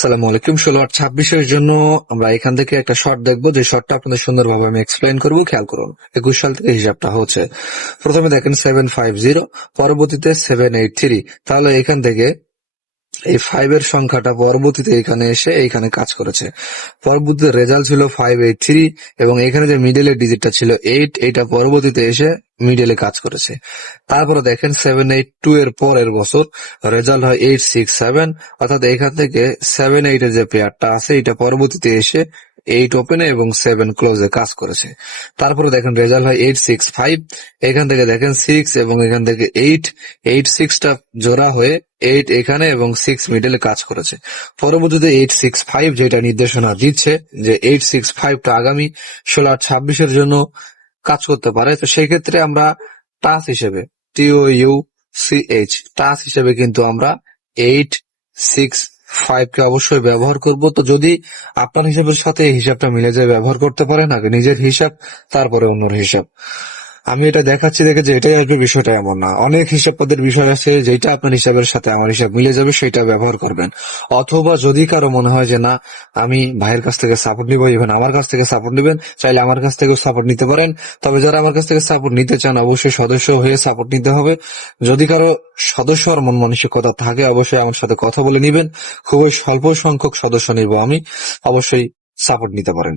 আসসালামু আলাইকুম। 16/8/26 জন্য আমরা এখান থেকে একটা শর্ট দেখবো, যে শর্টটা আপনাদের সুন্দরভাবে আমি এক্সপ্লেইন করবো। খেয়াল করুন, 21 সাল থেকে হিসাবটা হচ্ছে। প্রথমে দেখেন 750, পরবর্তীতে 783। তাহলে এখান থেকে এই 5 এর সংখ্যাটা পরবর্তীতে এখানে এসে এইখানে কাজ করেছে। পরবর্তীতে রেজাল্ট ছিল 583, এবং এখানে যে মিডলের ডিজিটটা ছিল 8, এটা পরবর্তীতে এসে মিডলে কাজ করেছে। তারপরে দেখেন 782 এর পরের বছর রেজাল্ট হয় 867, অর্থাৎ এখান থেকে 78 এর যে পেয়ারটা আছে এটা পরবর্তীতে এসে 8 ওপেনে এবং 7 ক্লোজে কাজ করেছে। তারপরে দেখেন রেজাল্ট হয় 865, এখান থেকে দেখেন 6 এবং এখান থেকে 8 টা জোড়া হয়ে 8 এখানে এবং 6 মিডলে কাজ করেছে। পরবর্তীতে 865 যেটা নির্দেশনা দিচ্ছে যে 865টা আগামী 16/8/26 জন্য কাজ করতে পারে। তো সেই ক্ষেত্রে আমরা টাচ হিসেবে টাচ হিসেবে কিন্তু আমরা 865 কে অবশ্যই ব্যবহার করব। তো যদি আপনার হিসাবের সাথে এই হিসাবটা মিলে যায়, ব্যবহার করতে পারেন। আগে নিজের হিসাব, তারপরে অন্যর হিসাব। আমি এটা দেখাচ্ছি দেখে যে এটাই আসবে, বিষয়টা এমন না। অনেক হিসাব পদের বিষয় আছে, যেটা আপনার হিসাবের সাথে আমার হিসাব মিলে যাবে সেটা ব্যবহার করবেন। অথবা যদি কারো মনে হয় যে না, আমি ভাইয়ের কাছ থেকে সাপোর্ট নিবো, ইভেন আমার কাছ থেকে সাপোর্ট নিবেন, চাইলে আমার কাছ থেকেও সাপোর্ট নিতে পারেন। তবে যারা আমার কাছ থেকে সাপোর্ট নিতে চান, অবশ্যই সদস্য হয়ে সাপোর্ট নিতে হবে। যদি কারো সদস্য হওয়ার মন মানসিকতা থাকে, অবশ্যই আমার সাথে কথা বলে নিবেন। খুবই স্বল্প সংখ্যক সদস্য নিব আমি, অবশ্যই সাপোর্ট নিতে পারেন।